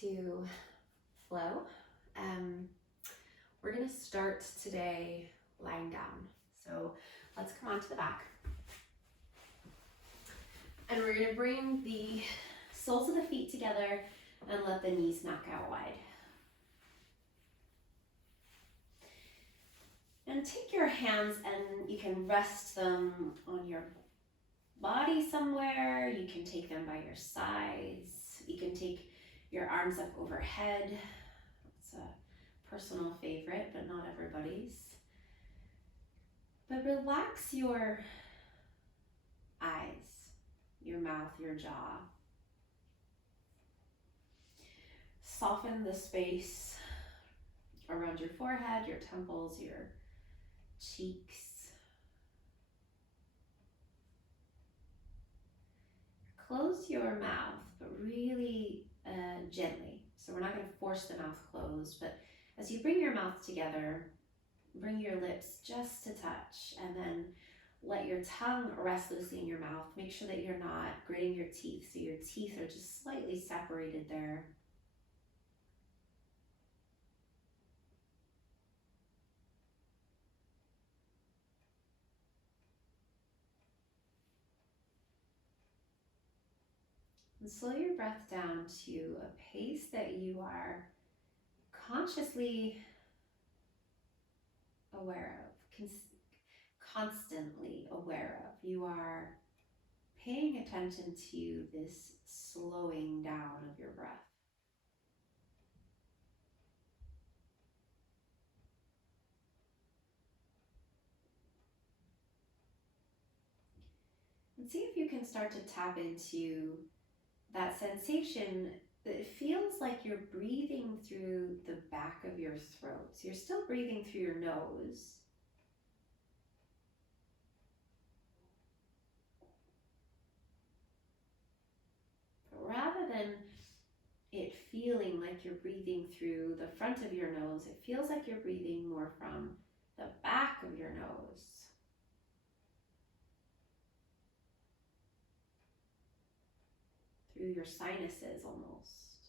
to flow. We're going to start today lying down. So let's come onto the back. And we're going to bring the soles of the feet together and let the knees knock out wide. And take your hands and you can rest them on your body somewhere. You can take them by your sides. You can take your arms up overhead. It's a personal favorite, but not everybody's. But relax your eyes, your mouth, your jaw. Soften the space around your forehead, your temples, your cheeks. Close your mouth, but really gently. So we're not going to force the mouth closed, but as you bring your mouth together, bring your lips just to touch, and then let your tongue rest loosely in your mouth. Make sure that you're not gritting your teeth, so your teeth are just slightly separated there. And slow your breath down to a pace that you are consciously aware of, constantly aware of. You are paying attention to this slowing down of your breath. And see if you can start to tap into that sensation that it feels like you're breathing through the back of your throat. So you're still breathing through your nose. But rather than it feeling like you're breathing through the front of your nose, it feels like you're breathing more from the back of your nose. Through your sinuses almost.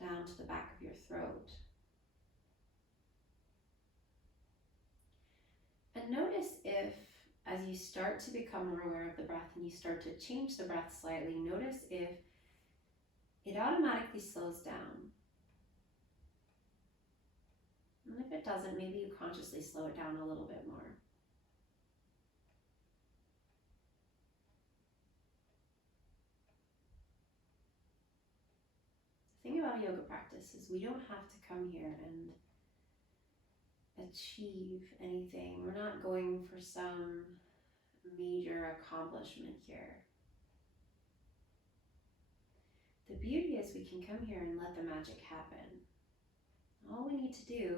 Down to the back of your throat. And notice if, as you start to become more aware of the breath and you start to change the breath slightly, notice if it automatically slows down. And if it doesn't, maybe you consciously slow it down a little bit more. The thing about yoga practice is we don't have to come here and achieve anything. We're not going for some major accomplishment here. The beauty is we can come here and let the magic happen. All we need to do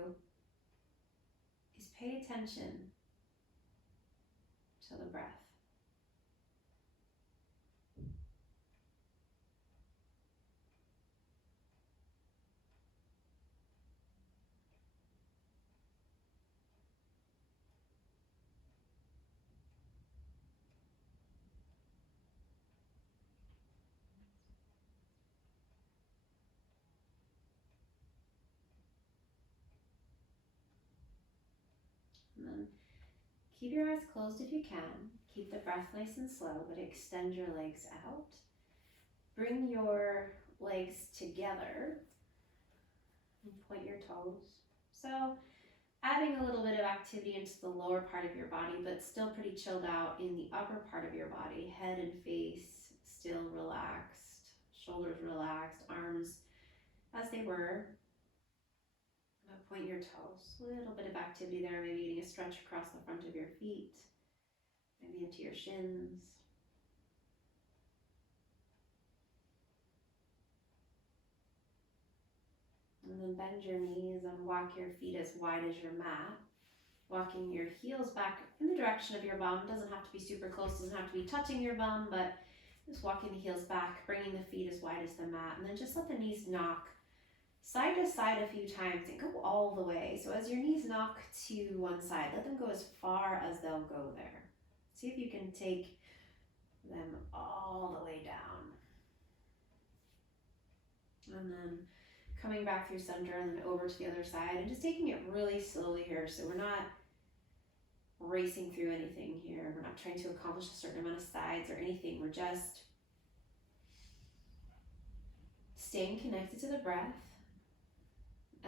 is pay attention to the breath. And then keep your eyes closed if you can. Keep the breath nice and slow, but extend your legs out. Bring your legs together and point your toes. So adding a little bit of activity into the lower part of your body, but still pretty chilled out in the upper part of your body. Head and face still relaxed, shoulders relaxed, arms as they were. Point your toes. A little bit of activity there, maybe getting a stretch across the front of your feet, maybe into your shins. And then bend your knees and walk your feet as wide as your mat. Walking your heels back in the direction of your bum. Doesn't have to be super close, doesn't have to be touching your bum, but just walking the heels back, bringing the feet as wide as the mat, and then just let the knees knock side to side a few times and go all the way. So as your knees knock to one side, let them go as far as they'll go there. See if you can take them all the way down. And then coming back through center and then over to the other side and just taking it really slowly here. So we're not racing through anything here. We're not trying to accomplish a certain amount of sides or anything. We're just staying connected to the breath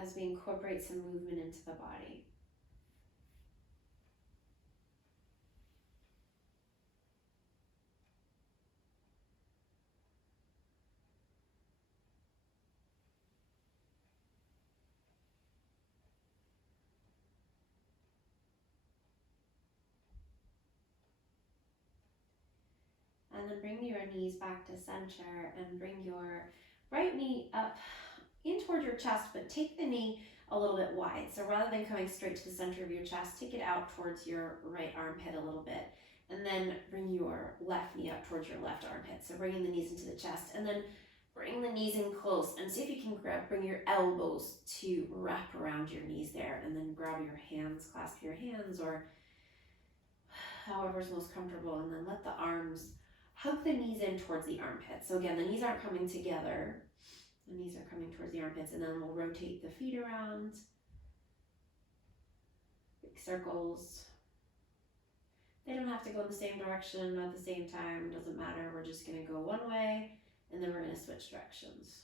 as we incorporate some movement into the body. And then bring your knees back to center and bring your right knee up in toward your chest, but take the knee a little bit wide. So rather than coming straight to the center of your chest, take it out towards your right armpit a little bit. And then bring your left knee up towards your left armpit. So bringing the knees into the chest, and then bring the knees in close and see if you can bring your elbows to wrap around your knees there, and then grab your hands, clasp your hands, or however's most comfortable, and then let the arms hug the knees in towards the armpits. So again, the knees aren't coming together. The knees are coming towards the armpits, and then we'll rotate the feet around. Big circles. They don't have to go in the same direction at the same time. It doesn't matter. We're just going to go one way, and then we're going to switch directions.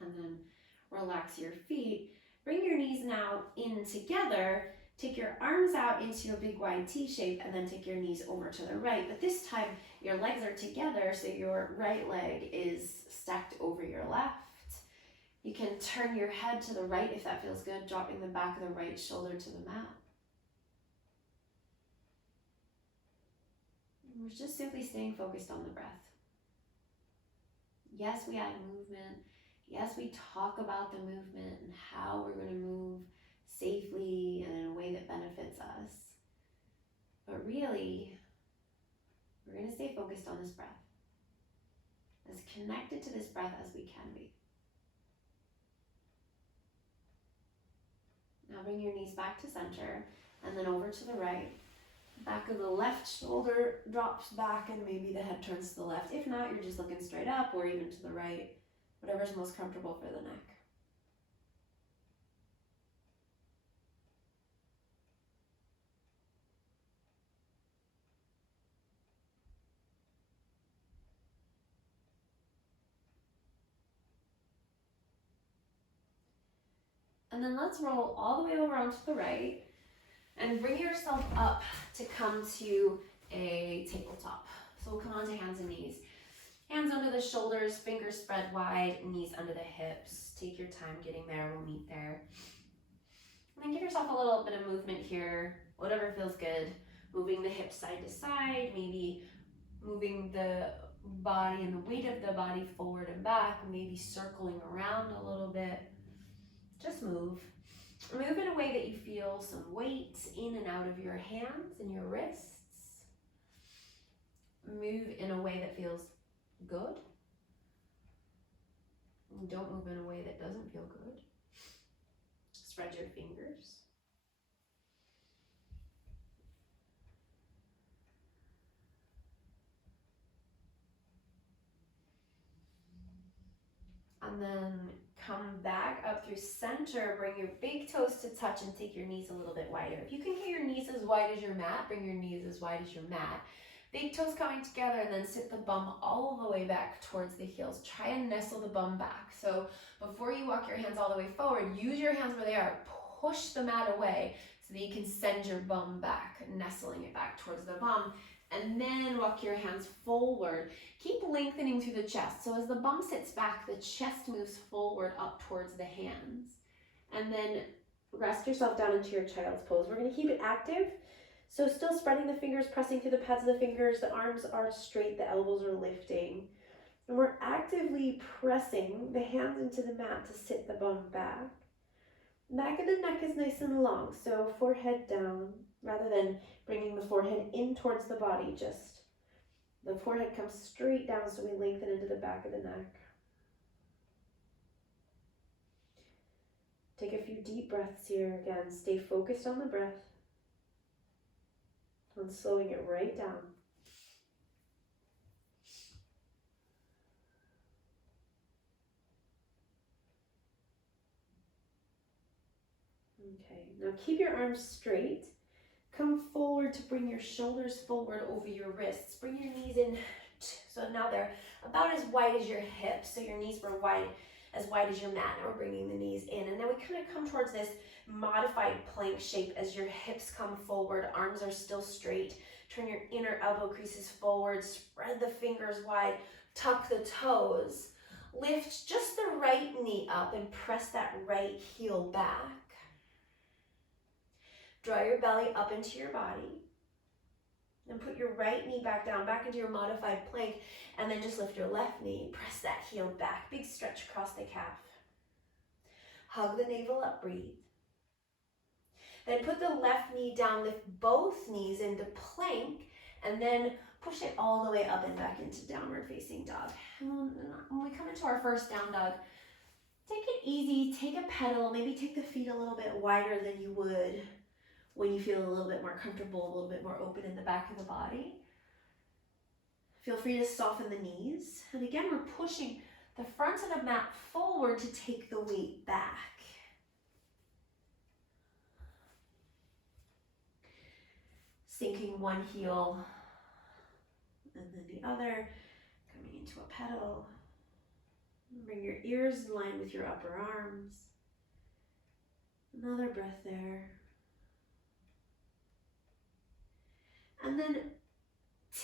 And then relax your feet. Bring your knees now in together. Take your arms out into a big wide T shape, and then take your knees over to the right. But this time your legs are together, so your right leg is stacked over your left. You can turn your head to the right if that feels good, dropping the back of the right shoulder to the mat. And we're just simply staying focused on the breath. Yes, we add movement. Yes, we talk about the movement and how we're going to move safely and in a way that benefits us. But really, we're going to stay focused on this breath, as connected to this breath as we can be. Now bring your knees back to center and then over to the right. Back of the left shoulder drops back and maybe the head turns to the left. If not, you're just looking straight up or even to the right, whatever's most comfortable for the neck. And then let's roll all the way over onto the right and bring yourself up to come to a tabletop. So we'll come onto hands and knees. Hands under the shoulders, fingers spread wide, knees under the hips. Take your time getting there, we'll meet there. And then give yourself a little bit of movement here, whatever feels good. Moving the hips side to side, maybe moving the body and the weight of the body forward and back, maybe circling around a little bit. Just move. Move in a way that you feel some weight in and out of your hands and your wrists. Move in a way that feels good. Don't move in a way that doesn't feel good. Spread your fingers. And then come back up through center, bring your big toes to touch and take your knees a little bit wider. If you can get your knees as wide as your mat, bring your knees as wide as your mat. Big toes coming together, and then sit the bum all the way back towards the heels. Try and nestle the bum back. So before you walk your hands all the way forward, use your hands where they are. Push the mat away so that you can send your bum back, nestling it back towards the bum. And then walk your hands forward. Keep lengthening through the chest. So as the bum sits back, the chest moves forward up towards the hands. And then rest yourself down into your child's pose. We're going to keep it active. So still spreading the fingers, pressing through the pads of the fingers. The arms are straight, the elbows are lifting. And we're actively pressing the hands into the mat to sit the bum back. Back of the neck is nice and long, so forehead down. Rather than bringing the forehead in towards the body, just the forehead comes straight down so we lengthen into the back of the neck. Take a few deep breaths here. Again, stay focused on the breath, on slowing it right down. Okay, now keep your arms straight. Come forward to bring your shoulders forward over your wrists. Bring your knees in, so now they're about as wide as your hips, so your knees were wide as your mat. Now we're bringing the knees in, and then we kind of come towards this modified plank shape as your hips come forward, arms are still straight. Turn your inner elbow creases forward, spread the fingers wide, tuck the toes. Lift just the right knee up and press that right heel back. Draw your belly up into your body. And put your right knee back down, back into your modified plank, and then just lift your left knee, press that heel back, big stretch across the calf. Hug the navel up, breathe. Then put the left knee down, lift both knees into plank, and then push it all the way up and back into downward facing dog. And when we come into our first down dog, take it easy, take a pedal, maybe take the feet a little bit wider than you would when you feel a little bit more comfortable, a little bit more open in the back of the body. Feel free to soften the knees. And again, we're pushing the front of the mat forward to take the weight back. Sinking one heel and then the other, coming into a pedal. Bring your ears in line with your upper arms. Another breath there. And then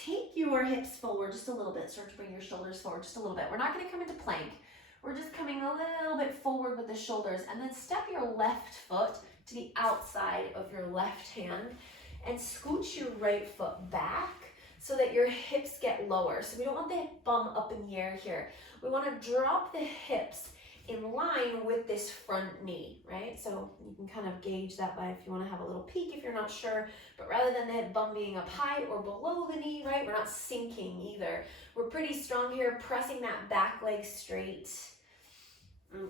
take your hips forward just a little bit. Start to bring your shoulders forward just a little bit. We're not going to come into plank. We're just coming a little bit forward with the shoulders. And then step your left foot to the outside of your left hand and scooch your right foot back so that your hips get lower. So we don't want the bum up in the air here. We want to drop the hips in line with this front knee, right? So you can kind of gauge that by if you want to have a little peek if you're not sure, but rather than the bum being up high or below the knee, right? We're not sinking either. We're pretty strong here, pressing that back leg straight.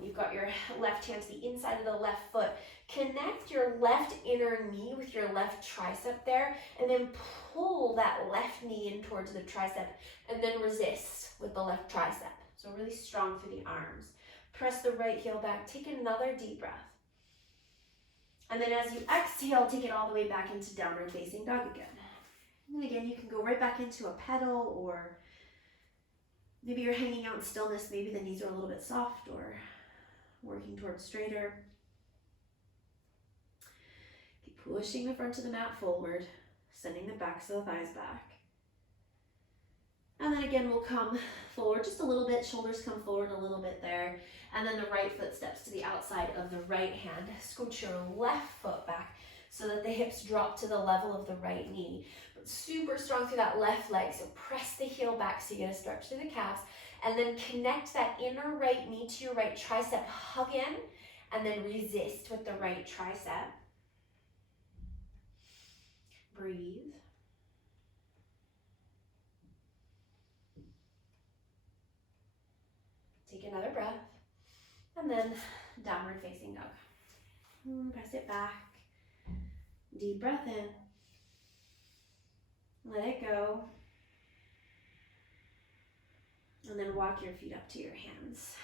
You've got your left hand to the inside of the left foot. Connect your left inner knee with your left tricep there, and then pull that left knee in towards the tricep, and then resist with the left tricep. So really strong through the arms. Press the right heel back. Take another deep breath. And then as you exhale, take it all the way back into downward facing dog again. And again, you can go right back into a pedal, or maybe you're hanging out in stillness. Maybe the knees are a little bit soft or working towards straighter. Keep pushing the front of the mat forward, sending the backs of the thighs back. And then again, we'll come forward just a little bit, shoulders come forward a little bit there. And then the right foot steps to the outside of the right hand. Scoot your left foot back so that the hips drop to the level of the right knee. But super strong through that left leg, so press the heel back so you get a stretch through the calves. And then connect that inner right knee to your right tricep, hug in, and then resist with the right tricep. Breathe. Take another breath, and then downward facing dog. Press it back. Deep breath in. Let it go. And then walk your feet up to your hands.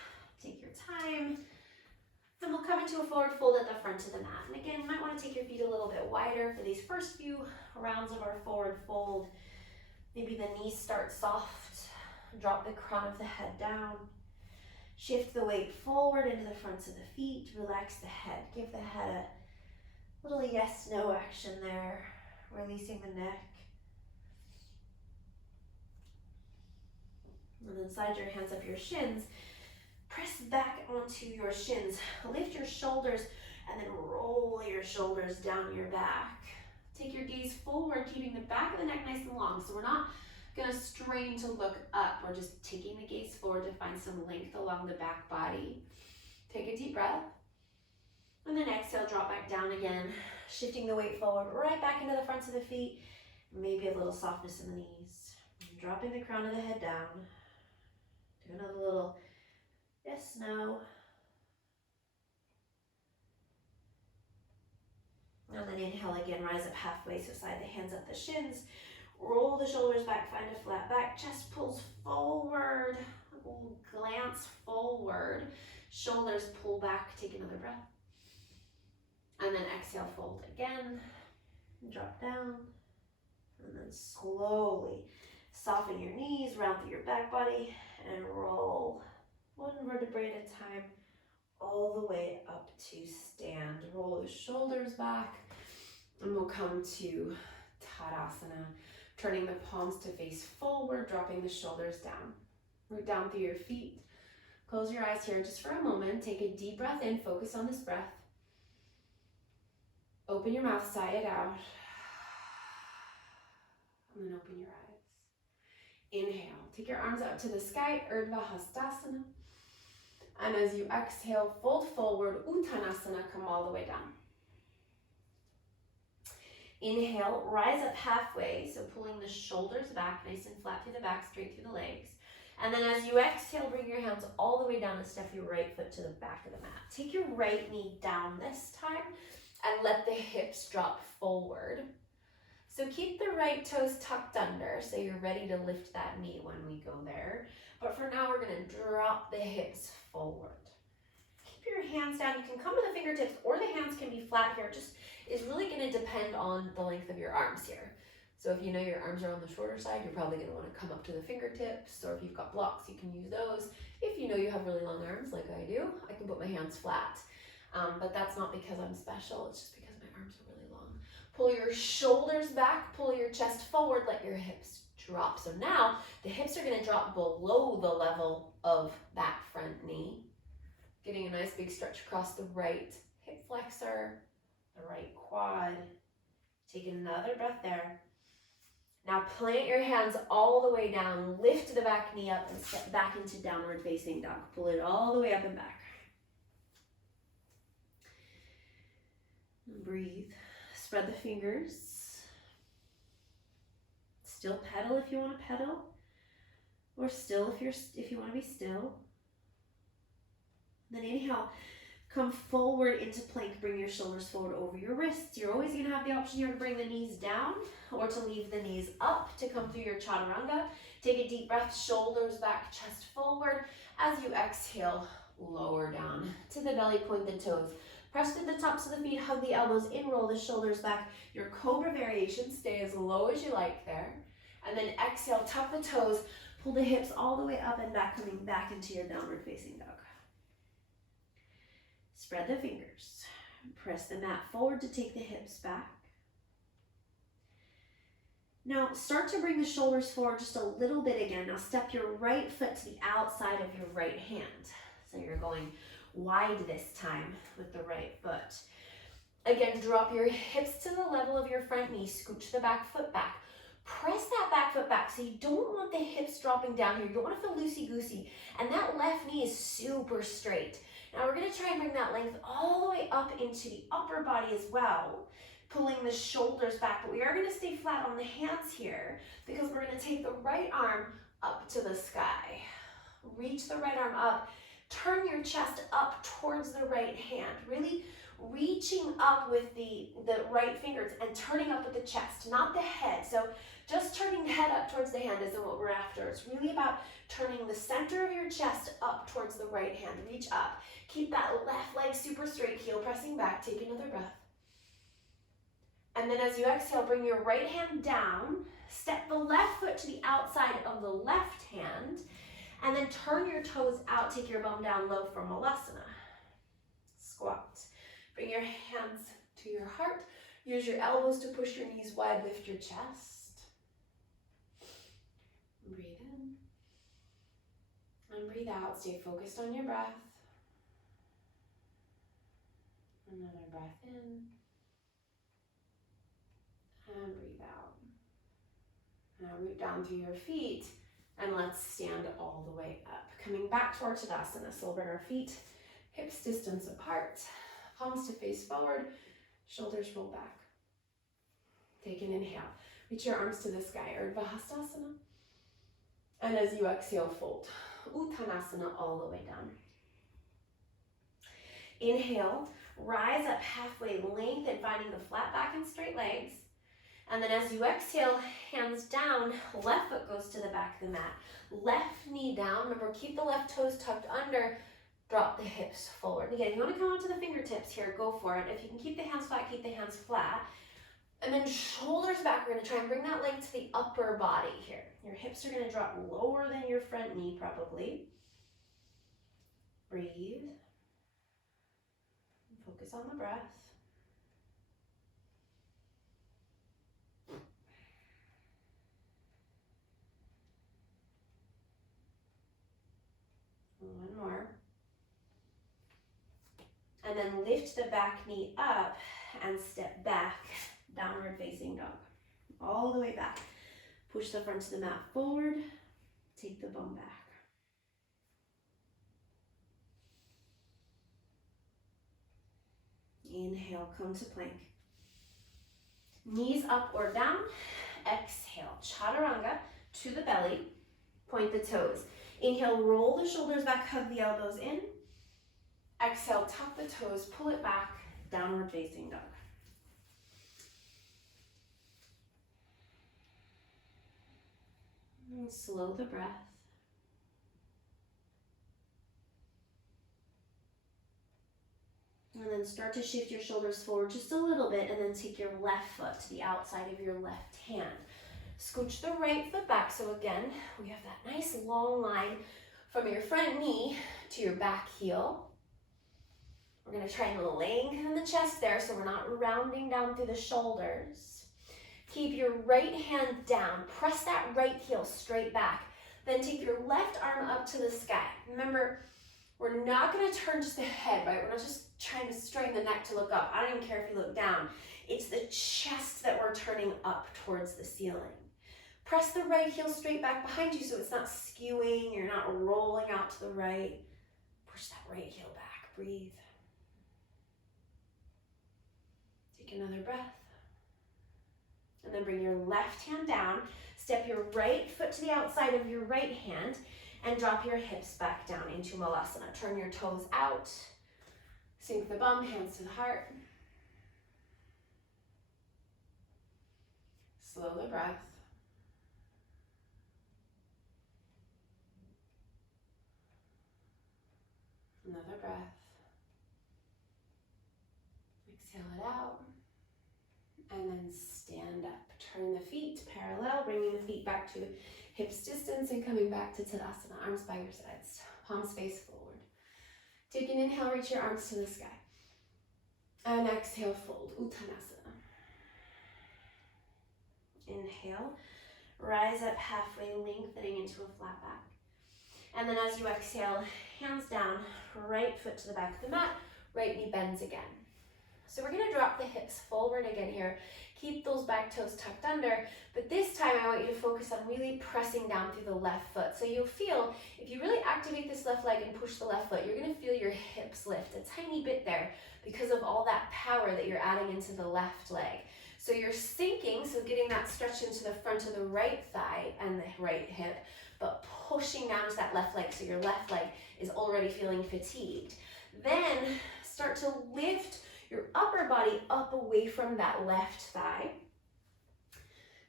Take your time. And we'll come into a forward fold at the front of the mat. And again, you might want to take your feet a little bit wider for these first few rounds of our forward fold. Maybe the knees start soft. Drop the crown of the head down. Shift the weight forward into the fronts of the feet. Relax the head. Give the head a little yes-no action there. Releasing the neck. And then slide your hands up your shins. Press back onto your shins. Lift your shoulders and then roll your shoulders down your back. Take your gaze forward, keeping the back of the neck nice and long. So we're not going to strain to look up. We're just taking the gaze forward to find some length along the back body. Take a deep breath. And then exhale, drop back down again. Shifting the weight forward, right back into the fronts of the feet. Maybe a little softness in the knees. Dropping the crown of the head down. Do another little yes, no. inhale again, rise up halfway, so slide the hands up the shins, roll the shoulders back, find a flat back, chest pulls forward, glance forward, shoulders pull back, take another breath. And then exhale, fold again, drop down, and then slowly soften your knees, round through your back body, and roll one vertebrae at a time, all the way up to stand. Roll the shoulders back, and we'll come to Tadasana, turning the palms to face forward, dropping the shoulders down. Root down through your feet. Close your eyes here just for a moment. Take a deep breath in, focus on this breath. Open your mouth, sigh it out. And then open your eyes. Inhale, take your arms out to the sky, Urdhva Hastasana. And as you exhale, fold forward, Uttanasana, come all the way down. Inhale, rise up halfway, so pulling the shoulders back, nice and flat through the back, straight through the legs. And then as you exhale, bring your hands all the way down and step your right foot to the back of the mat. Take your right knee down this time and let the hips drop forward. So keep the right toes tucked under so you're ready to lift that knee when we go there. But for now, we're gonna drop the hips forward. Keep your hands down. You can come to the fingertips or the hands can be flat here. Just is really gonna depend on the length of your arms here. So if you know your arms are on the shorter side, you're probably gonna wanna come up to the fingertips, or if you've got blocks, you can use those. If you know you have really long arms like I do, I can put my hands flat. But that's not because I'm special, it's just because my arms are really long. Pull your shoulders back, pull your chest forward, let your hips drop. So now the hips are gonna drop below the level of that front knee. Getting a nice big stretch across the right hip flexor, the right quad. Take another breath there. Now plant your hands all the way down, lift the back knee up and step back into downward facing dog. Pull it all the way up and back. Breathe. Spread the fingers. Still pedal if you want to pedal, or still if you want to be still. Then inhale, come forward into plank. Bring your shoulders forward over your wrists. You're always going to have the option here to bring the knees down or to leave the knees up to come through your chaturanga. Take a deep breath, shoulders back, chest forward. As you exhale, lower down to the belly, point the toes. Press to the tops of the feet, hug the elbows in, roll the shoulders back. Your cobra variation, stay as low as you like there. And then exhale, tuck the toes, pull the hips all the way up and back, coming back into your downward facing dog. Spread the fingers. Press the mat forward to take the hips back. Now start to bring the shoulders forward just a little bit again. Now step your right foot to the outside of your right hand. So you're going wide this time with the right foot. Again, drop your hips to the level of your front knee, scooch the back foot back. Press that back foot back, so you don't want the hips dropping down here. You don't want to feel loosey-goosey. And that left knee is super straight. Now we're gonna try and bring that length all the way up into the upper body as well, pulling the shoulders back, but we are gonna stay flat on the hands here because we're gonna take the right arm up to the sky. Reach the right arm up. Turn your chest up towards the right hand, really reaching up with the right fingers and turning up with the chest, not the head. So just turning the head up towards the hand isn't what we're after. It's really about turning the center of your chest up towards the right hand. Reach up. Keep that left leg super straight, heel pressing back. Take another breath. And then as you exhale, bring your right hand down. Step the left foot to the outside of the left hand. And then turn your toes out, take your bum down low for Malasana. Squat. Bring your hands to your heart. Use your elbows to push your knees wide, lift your chest. Breathe in. And breathe out, stay focused on your breath. Another breath in. And breathe out. Now root down through your feet. And let's stand all the way up. Coming back towards Tadasana. So we'll bring our feet hips distance apart. Palms to face forward. Shoulders roll back. Take an inhale. Reach your arms to the sky. Urdhva Hastasana. And as you exhale, fold. Uttanasana all the way down. Inhale. Rise up halfway, lengthen, finding the flat back and straight legs. And then as you exhale, hands down, left foot goes to the back of the mat. Left knee down. Remember, keep the left toes tucked under. Drop the hips forward. Again, you want to come onto the fingertips here, go for it. If you can keep the hands flat, keep the hands flat. And then shoulders back. We're going to try and bring that leg to the upper body here. Your hips are going to drop lower than your front knee probably. Breathe. Focus on the breath. One more. And then lift the back knee up and step back, downward facing dog. All the way back. Push the front of the mat forward, take the bum back. Inhale, come to plank. Knees up or down. Exhale, chaturanga to the belly. Point the toes. Inhale, roll the shoulders back, hug the elbows in. Exhale, tuck the toes, pull it back, downward facing dog. And slow the breath. And then start to shift your shoulders forward just a little bit, and then take your left foot to the outside of your left hand. Scooch the right foot back. So again, we have that nice long line from your front knee to your back heel. We're going to try and lengthen the chest there so we're not rounding down through the shoulders. Keep your right hand down. Press that right heel straight back. Then take your left arm up to the sky. Remember, we're not going to turn just the head, right? We're not just trying to straighten the neck to look up. I don't even care if you look down. It's the chest that we're turning up towards the ceiling. Press the right heel straight back behind you so it's not skewing. You're not rolling out to the right. Push that right heel back. Breathe. Take another breath. And then bring your left hand down. Step your right foot to the outside of your right hand and drop your hips back down into Malasana. Turn your toes out. Sink the bum, hands to the heart. Slow the breath. Another breath. Exhale it out. And then stand up. Turn the feet parallel, bringing the feet back to hips distance and coming back to Tadasana. Arms by your sides. Palms face forward. Take an inhale, reach your arms to the sky. And exhale, fold. Uttanasana. Inhale. Rise up halfway, lengthening into a flat back. And then as you exhale, hands down, right foot to the back of the mat, right knee bends again. So we're gonna drop the hips forward again here. Keep those back toes tucked under, but this time I want you to focus on really pressing down through the left foot. So you'll feel, if you really activate this left leg and push the left foot, you're gonna feel your hips lift a tiny bit there because of all that power that you're adding into the left leg. So you're sinking, so getting that stretch into the front of the right thigh and the right hip, but pushing down to that left leg, so your left leg is already feeling fatigued. Then start to lift your upper body up away from that left thigh.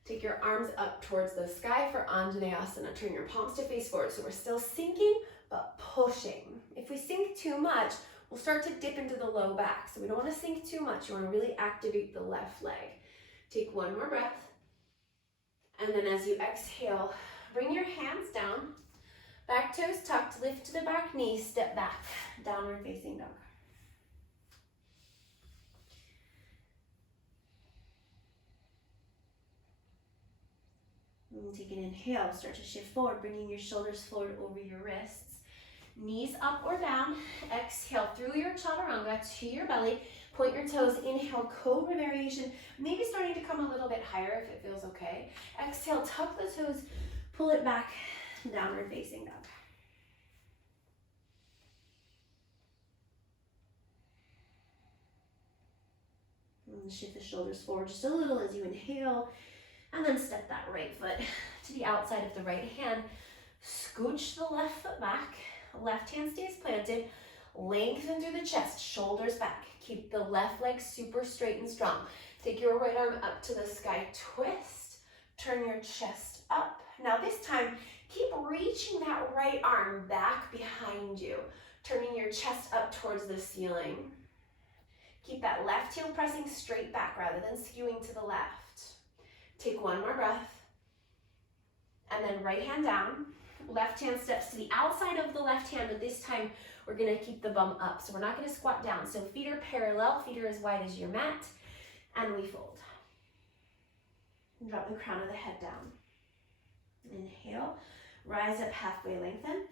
Take your arms up towards the sky for Anjaneyasana. Turn your palms to face forward. So we're still sinking, but pushing. If we sink too much, we'll start to dip into the low back. So we don't want to sink too much. You want to really activate the left leg. Take one more breath. And then as you exhale, bring your hands down. Back toes tucked, lift to the back knee, step back, downward facing dog. And take an inhale, start to shift forward, bringing your shoulders forward over your wrists. Knees up or down. Exhale through your chaturanga to your belly. Point your toes. Inhale, cobra variation. Maybe starting to come a little bit higher if it feels okay. Exhale, tuck the toes, pull it back, downward facing dog. And shift the shoulders forward just a little as you inhale. And then step that right foot to the outside of the right hand. Scooch the left foot back. Left hand stays planted. Lengthen through the chest, shoulders back. Keep the left leg super straight and strong. Take your right arm up to the sky, twist. Turn your chest up. Now this time, keep reaching that right arm back behind you, turning your chest up towards the ceiling. Keep that left heel pressing straight back rather than skewing to the left. Take one more breath. And then right hand down. Left hand steps to the outside of the left hand, but this time we're gonna keep the bum up. So we're not gonna squat down. So feet are parallel, feet are as wide as your mat, and we fold. And drop the crown of the head down. Inhale, rise up halfway, lengthen.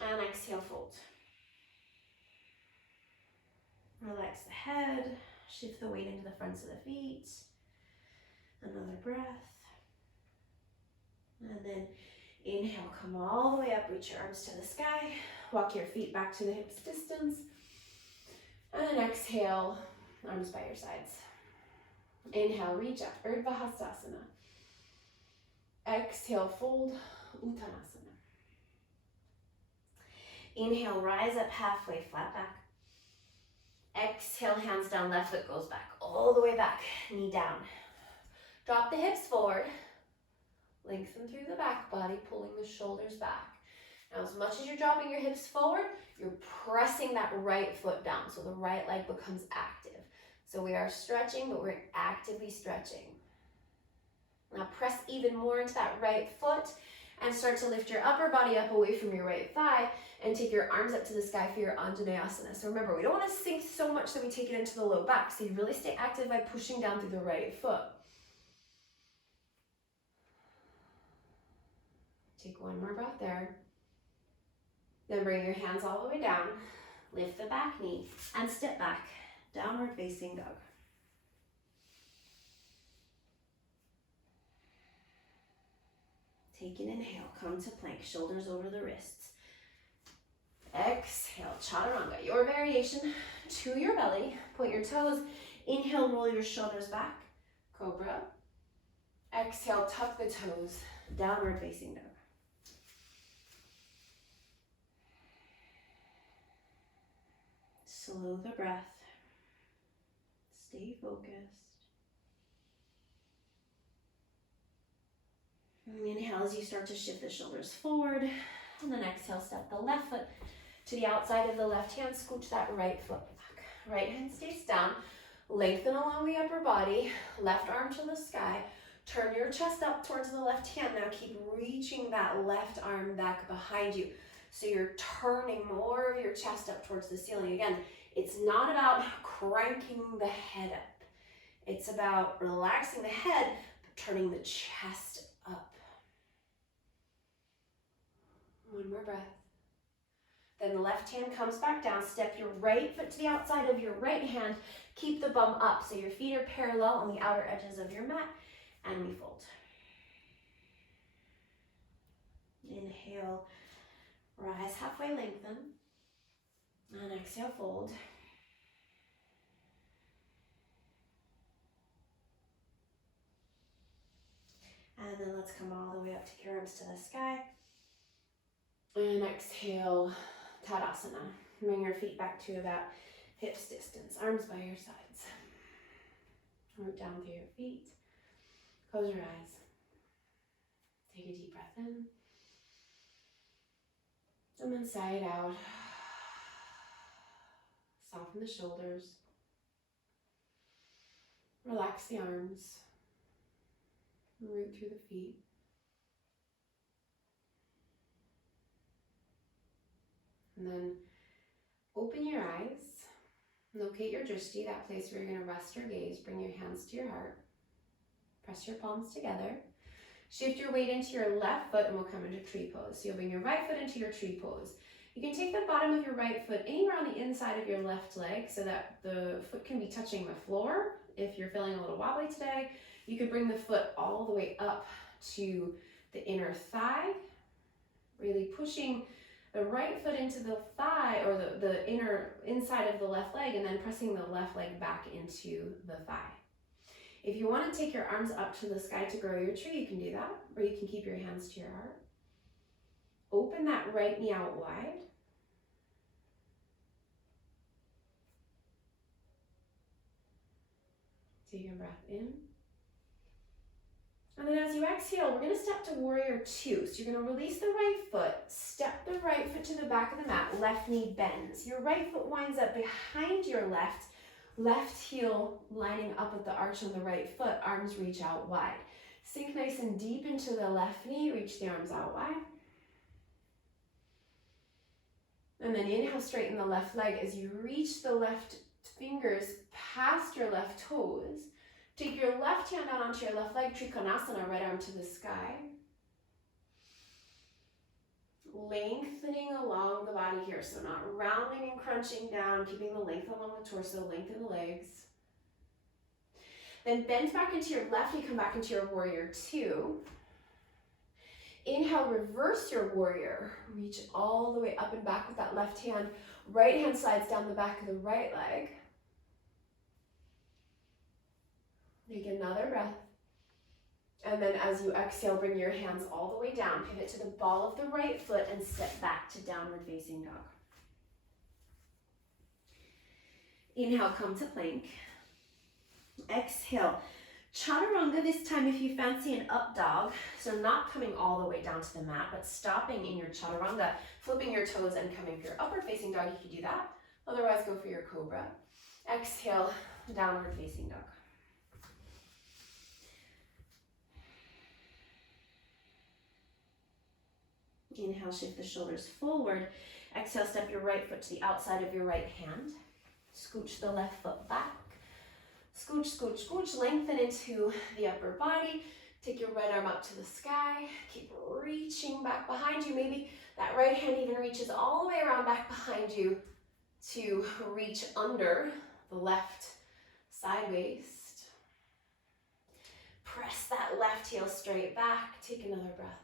And exhale, fold. Relax the head, shift the weight into the fronts of the feet. Another breath. And then inhale, come all the way up, reach your arms to the sky. Walk your feet back to the hips distance. And then exhale, arms by your sides. Inhale, reach up, Urdhva Hastasana. Exhale, fold, Uttanasana. Inhale, rise up halfway, flat back. Exhale, hands down, left foot goes back, all the way back, knee down. Drop the hips forward. Lengthen through the back body, pulling the shoulders back. Now, as much as you're dropping your hips forward, you're pressing that right foot down, so the right leg becomes active. So we are stretching, but we're actively stretching. Now press even more into that right foot and start to lift your upper body up away from your right thigh and take your arms up to the sky for your Anjaneyasana. So remember, we don't want to sink so much that we take it into the low back. So you really stay active by pushing down through the right foot. Take one more breath there. Then bring your hands all the way down. Lift the back knee and step back. Downward facing dog. Take an inhale, come to plank, shoulders over the wrists. Exhale, chaturanga, your variation to your belly. Point your toes. Inhale, roll your shoulders back. Cobra. Exhale, tuck the toes. Downward facing dog. Slow the breath. Stay focused. And inhale as you start to shift the shoulders forward. And then exhale, step the left foot to the outside of the left hand. Scooch that right foot back. Right hand stays down. Lengthen along the upper body. Left arm to the sky. Turn your chest up towards the left hand. Now keep reaching that left arm back behind you. So you're turning more of your chest up towards the ceiling. Again, it's not about cranking the head up. It's about relaxing the head, but turning the chest up. One more breath. Then the left hand comes back down. Step your right foot to the outside of your right hand. Keep the bum up so your feet are parallel on the outer edges of your mat. And we fold. Inhale, rise halfway, lengthen. And exhale, fold. And then let's come all the way up, take your arms to the sky. And exhale, Tadasana. Bring your feet back to about hips distance, arms by your sides. Root down through your feet. Close your eyes. Take a deep breath in. And then sigh it out. Soften the shoulders. Relax the arms. Root through the feet. And then open your eyes. Locate your drishti, that place where you're going to rest your gaze. Bring your hands to your heart. Press your palms together. Shift your weight into your left foot and we'll come into tree pose. So you'll bring your right foot into your tree pose. You can take the bottom of your right foot anywhere on the inside of your left leg so that the foot can be touching the floor. If you're feeling a little wobbly today, you could bring the foot all the way up to the inner thigh, really pushing the right foot into the thigh or the inner inside of the left leg and then pressing the left leg back into the thigh. If you want to take your arms up to the sky to grow your tree, you can do that, or you can keep your hands to your heart. Open that right knee out wide. Take a breath in. And then as you exhale, we're going to step to warrior two. So you're going to release the right foot, step the right foot to the back of the mat, left knee bends. Your right foot winds up behind your left heel lining up with the arch on the right foot, arms reach out wide. Sink nice and deep into the left knee, reach the arms out wide. And then inhale, straighten the left leg as you reach the left fingers past your left toes. Take your left hand down onto your left leg, Trikonasana, right arm to the sky. Lengthening along the body here, so not rounding and crunching down, keeping the length along the torso, lengthen the legs. Then bend back into your left knee, come back into your warrior two. Inhale, reverse your warrior. Reach all the way up and back with that left hand. Right hand slides down the back of the right leg. Take another breath. And then as you exhale, bring your hands all the way down. Pivot to the ball of the right foot and step back to downward facing dog. Inhale, come to plank. Exhale, chaturanga this time if you fancy an up dog. So not coming all the way down to the mat, but stopping in your chaturanga, flipping your toes and coming for your upward facing dog, you can do that. Otherwise, go for your cobra. Exhale, downward facing dog. Inhale, shift the shoulders forward. Exhale, step your right foot to the outside of your right hand. Scooch the left foot back. Scooch, scooch, scooch. Lengthen into the upper body. Take your right arm up to the sky. Keep reaching back behind you. Maybe that right hand even reaches all the way around back behind you to reach under the left side waist. Press that left heel straight back. Take another breath.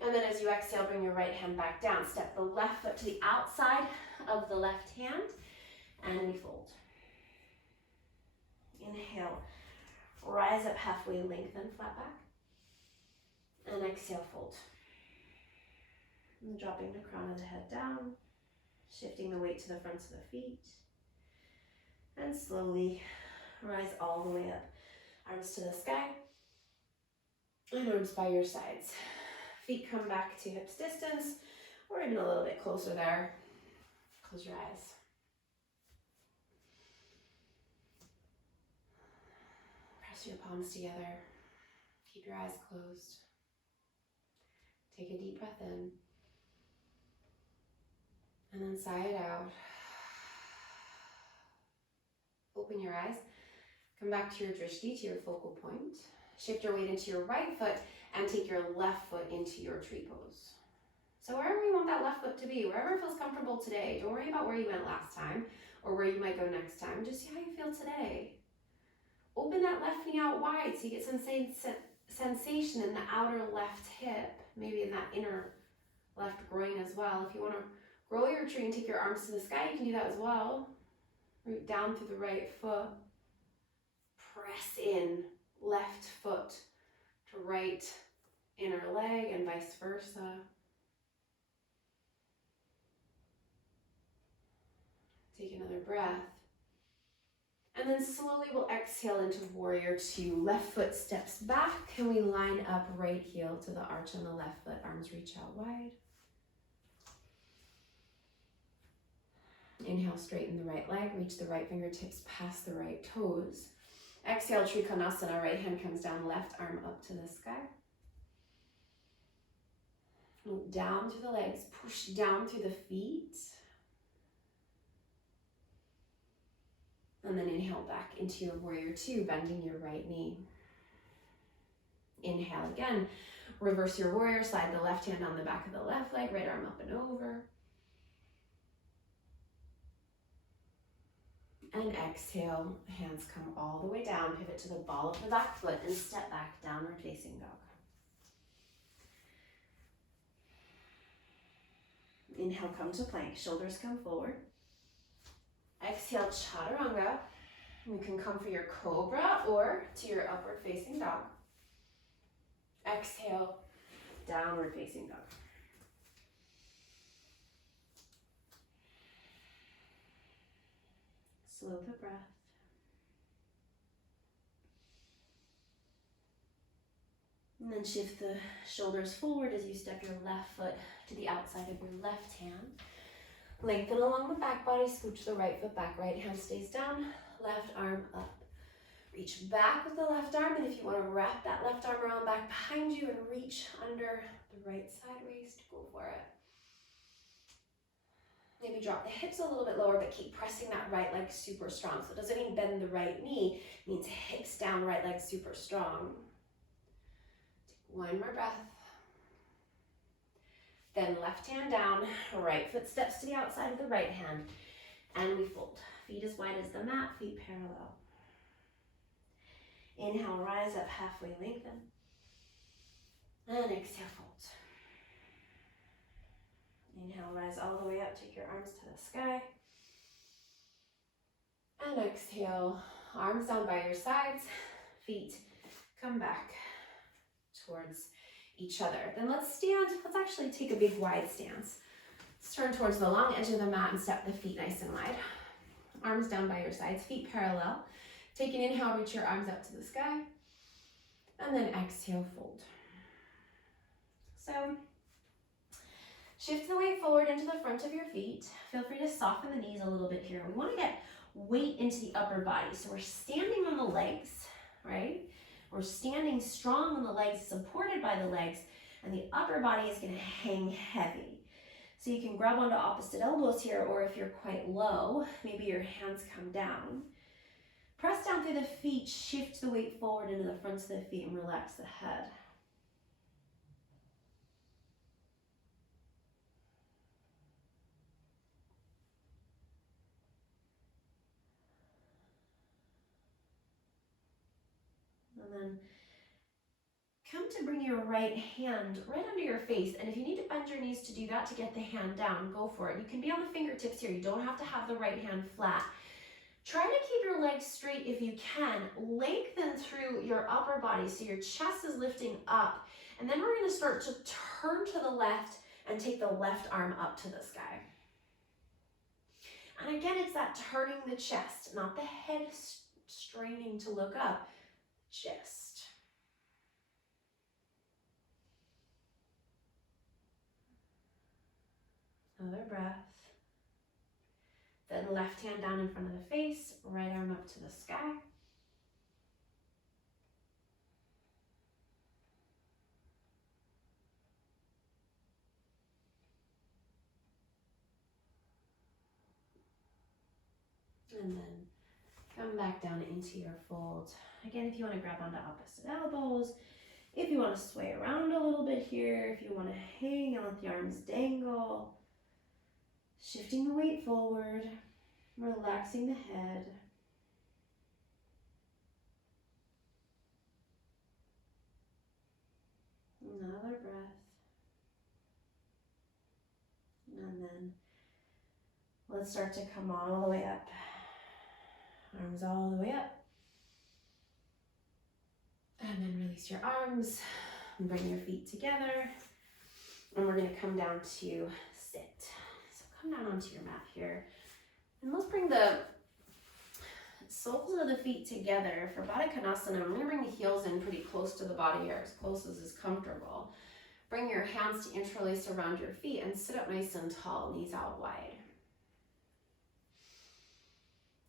And then as you exhale, bring your right hand back down. Step the left foot to the outside of the left hand and we fold. Inhale, rise up halfway, lengthen, flat back. And exhale, fold. And dropping the crown of the head down, shifting the weight to the fronts of the feet. And slowly rise all the way up. Arms to the sky and arms by your sides. Feet come back to hips distance, or even a little bit closer there. Close your eyes. Press your palms together. Keep your eyes closed. Take a deep breath in. And then sigh it out. Open your eyes. Come back to your drishti, to your focal point. Shift your weight into your right foot and take your left foot into your tree pose. So wherever you want that left foot to be, wherever it feels comfortable today, don't worry about where you went last time or where you might go next time. Just see how you feel today. Open that left knee out wide so you get some sensation in the outer left hip, maybe in that inner left groin as well. If you want to roll your tree and take your arms to the sky, you can do that as well. Root down through the right foot. Press in, left foot to right inner leg and vice versa. Take another breath. And then slowly we'll exhale into warrior two. Left foot steps back and we line up right heel to the arch on the left foot. Arms reach out wide. Inhale, straighten the right leg. Reach the right fingertips past the right toes. Exhale, Trikonasana, right hand comes down, left arm up to the sky. Down through the legs, push down through the feet. And then inhale back into your warrior two, bending your right knee. Inhale again, reverse your warrior, slide the left hand on the back of the left leg, right arm up and over. And exhale, hands come all the way down, pivot to the ball of the back foot and step back, downward facing dog. Inhale, come to plank, shoulders come forward. Exhale, chaturanga. You can come for your cobra or to your upward facing dog. Exhale, downward facing dog. Slow the breath. And then shift the shoulders forward as you step your left foot to the outside of your left hand. Lengthen along the back body, scooch the right foot back, right hand stays down, left arm up. Reach back with the left arm, and if you want to wrap that left arm around back behind you and reach under the right side waist, go for it. Maybe drop the hips a little bit lower, but keep pressing that right leg super strong. So it doesn't mean bend the right knee, it means hips down, right leg super strong. Take one more breath. Then left hand down, right foot steps to the outside of the right hand, and we fold. Feet as wide as the mat, feet parallel. Inhale, rise up, halfway lengthen. And exhale, fold. Inhale, rise all the way up, take your arms to the sky. And exhale, arms down by your sides, feet come back towards each other. Then let's stand, let's actually take a big wide stance. Let's turn towards the long edge of the mat and step the feet nice and wide. Arms down by your sides, feet parallel. Take an inhale, reach your arms up to the sky. And then exhale, fold. So, shift the weight forward into the front of your feet. Feel free to soften the knees a little bit here. We want to get weight into the upper body. So we're standing on the legs, right? We're standing strong on the legs, supported by the legs, and the upper body is going to hang heavy. So you can grab onto opposite elbows here, or if you're quite low, maybe your hands come down. Press down through the feet, shift the weight forward into the fronts of the feet, and relax the head. And then come to bring your right hand right under your face. And if you need to bend your knees to do that, to get the hand down, go for it. You can be on the fingertips here. You don't have to have the right hand flat. Try to keep your legs straight if you can. Lengthen through your upper body so your chest is lifting up. And then we're going to start to turn to the left and take the left arm up to the sky. And again, it's that turning the chest, not the head straining to look up. Chest. Another breath. Then left hand down in front of the face, right arm up to the sky. And then come back down into your fold. Again, if you want to grab onto opposite elbows, if you want to sway around a little bit here, if you want to hang and let the arms dangle, shifting the weight forward, relaxing the head. Another breath. And then let's start to come all the way up. Arms all the way up. And then release your arms and bring your feet together. And we're going to come down to sit. So come down onto your mat here. And let's bring the soles of the feet together for Baddha Konasana. I'm going to bring the heels in pretty close to the body here, as close as is comfortable. Bring your hands to interlace around your feet and sit up nice and tall, knees out wide.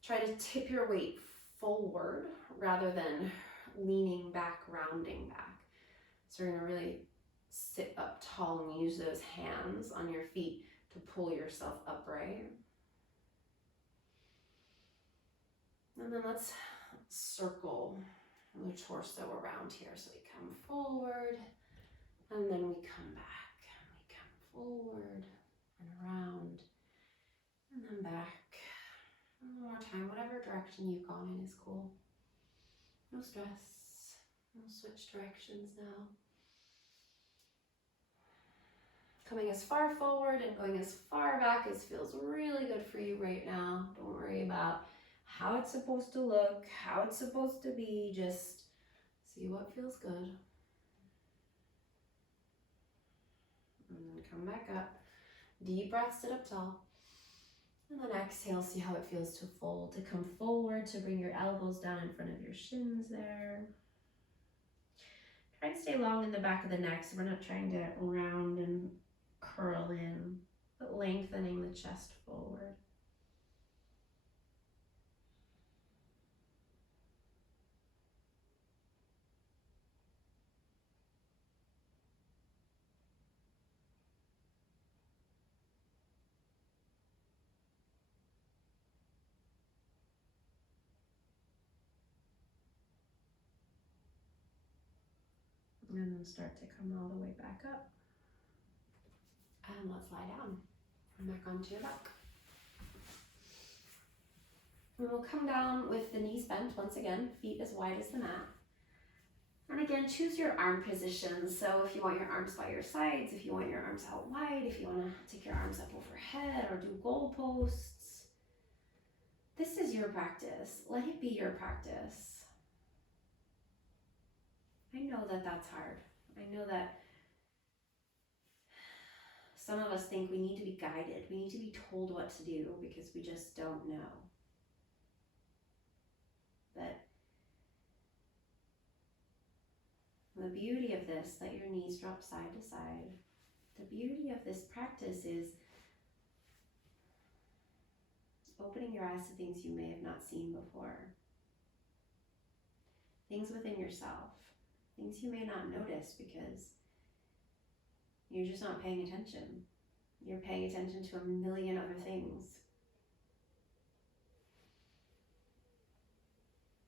Try to tip your weight forward rather than leaning back, rounding back. So you're going to really sit up tall and use those hands on your feet to pull yourself upright. And then let's circle the torso around here. So we come forward and then we come back. We come forward and around and then back. One more time, whatever direction you've gone in is cool. No stress. We'll switch directions now. Coming as far forward and going as far back as feels really good for you right now. Don't worry about how it's supposed to look, how it's supposed to be. Just see what feels good. And then come back up. Deep breath, sit up tall. And then exhale, see how it feels to fold, to come forward, to bring your elbows down in front of your shins there. Try and stay long in the back of the neck, so we're not trying to round and curl in, but lengthening the chest forward. And then start to come all the way back up. And let's lie down. Back onto your back. And we'll come down with the knees bent once again, feet as wide as the mat. And again, choose your arm positions. So if you want your arms by your sides, if you want your arms out wide, if you want to take your arms up overhead or do goalposts. This is your practice. Let it be your practice. I know that that's hard. I know that some of us think we need to be guided. We need to be told what to do because we just don't know. But the beauty of this, let your knees drop side to side. The beauty of this practice is opening your eyes to things you may have not seen before. Things within yourself. Things you may not notice because you're just not paying attention. You're paying attention to a million other things,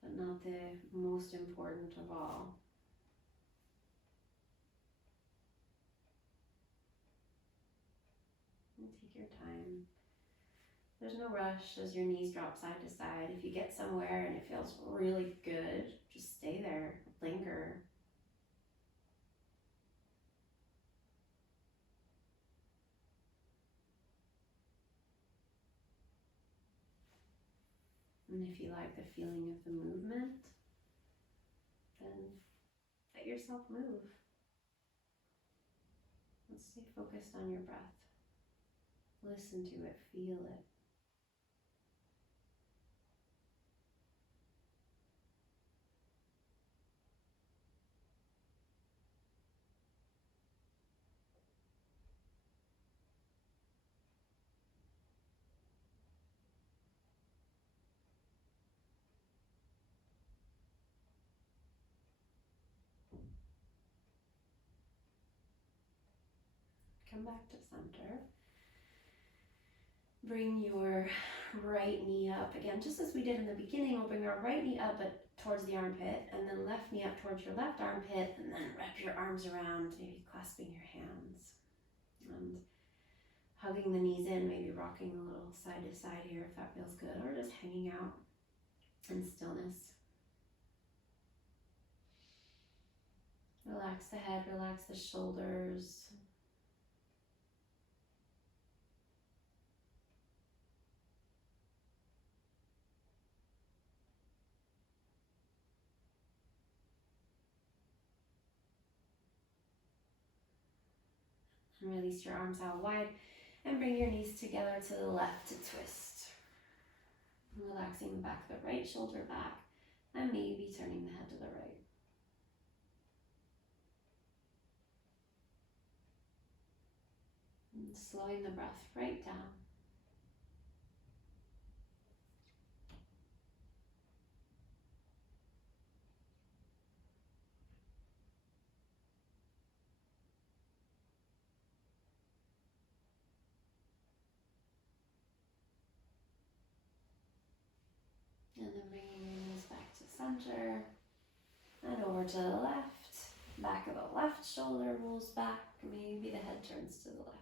but not the most important of all. And take your time. There's no rush as your knees drop side to side. If you get somewhere and it feels really good, just stay there, linger. And if you like the feeling of the movement, then let yourself move. And stay focused on your breath. Listen to it, feel it. Come back to center. Bring your right knee up again, just as we did in the beginning. We'll bring our right knee up but towards the armpit, and then left knee up towards your left armpit, and then wrap your arms around, maybe clasping your hands and hugging the knees in, maybe rocking a little side to side here if that feels good, or just hanging out in stillness. Relax the head, relax the shoulders. And release your arms out wide and bring your knees together to the left to twist. Relaxing the back of the right shoulder back and maybe turning the head to the right. And slowing the breath right down. And then bringing your knees back to center and over to the left. Back of the left shoulder rolls back. Maybe the head turns to the left.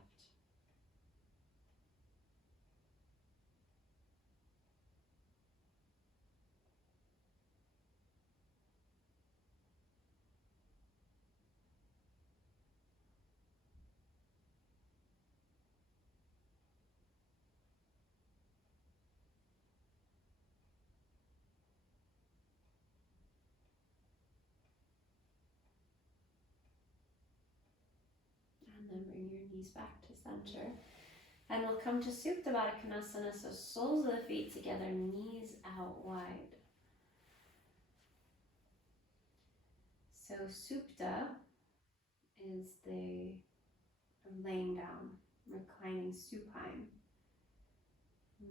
And then bring your knees back to center. And we'll come to Supta Baddha Konasana, so soles of the feet together, knees out wide. So Supta is the laying down, reclining supine.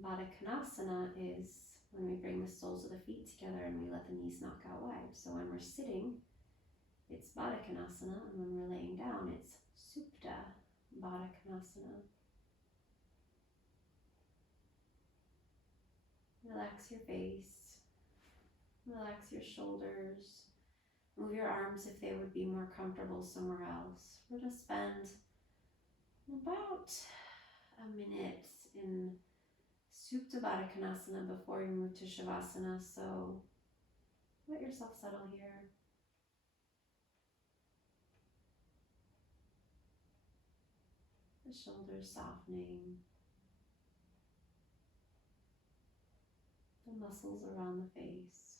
Baddha Konasana is when we bring the soles of the feet together and we let the knees knock out wide. So when we're sitting, it's Baddha Konasana, and when we're laying down, it's Supta Baddha Konasana. Relax your face, relax your shoulders, move your arms if they would be more comfortable somewhere else. We're going to spend about a minute in Supta Baddha Konasana before you move to Shavasana, so let yourself settle here. The shoulders softening, the muscles around the face.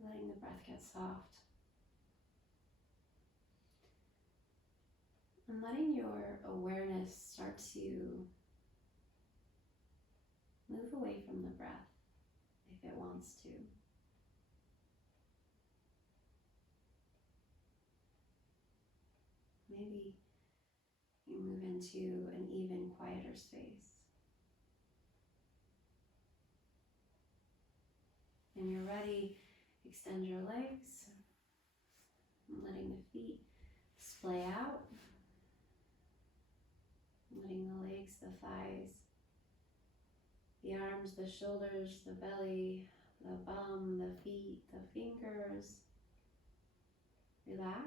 Letting the breath get soft. And letting your awareness start to move away from the breath if it wants to. Maybe you move into an even quieter space. When you're ready, extend your legs, letting the feet splay out, letting the legs, the thighs, the arms, the shoulders, the belly, the bum, the feet, the fingers relax.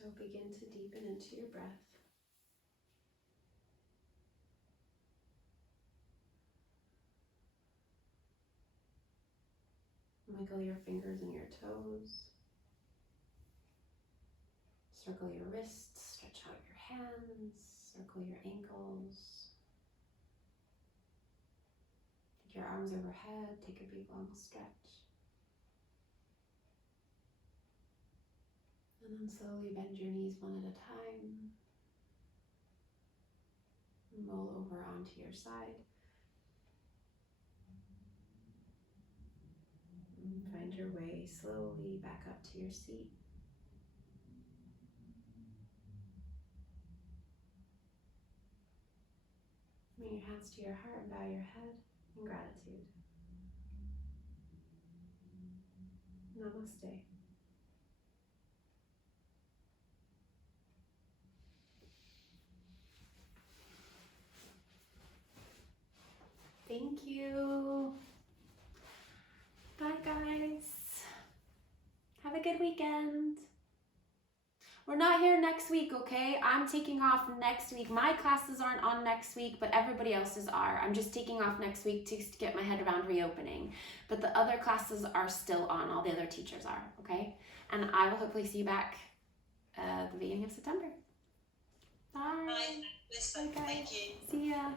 So begin to deepen into your breath. Wiggle your fingers and your toes. Circle your wrists, stretch out your hands, circle your ankles. Take your arms overhead, take a big long stretch. And then slowly bend your knees one at a time. Roll over onto your side. And find your way slowly back up to your seat. Bring your hands to your heart and bow your head in gratitude. Namaste. Thank you. Bye, guys. Have a good weekend. We're not here next week, okay? I'm taking off next week. My classes aren't on next week, but everybody else's are. I'm just taking off next week to get my head around reopening. But the other classes are still on. All the other teachers are, okay? And I will hopefully see you back at the beginning of September. Bye. Bye. Listen, Bye, guys. thank you. See ya.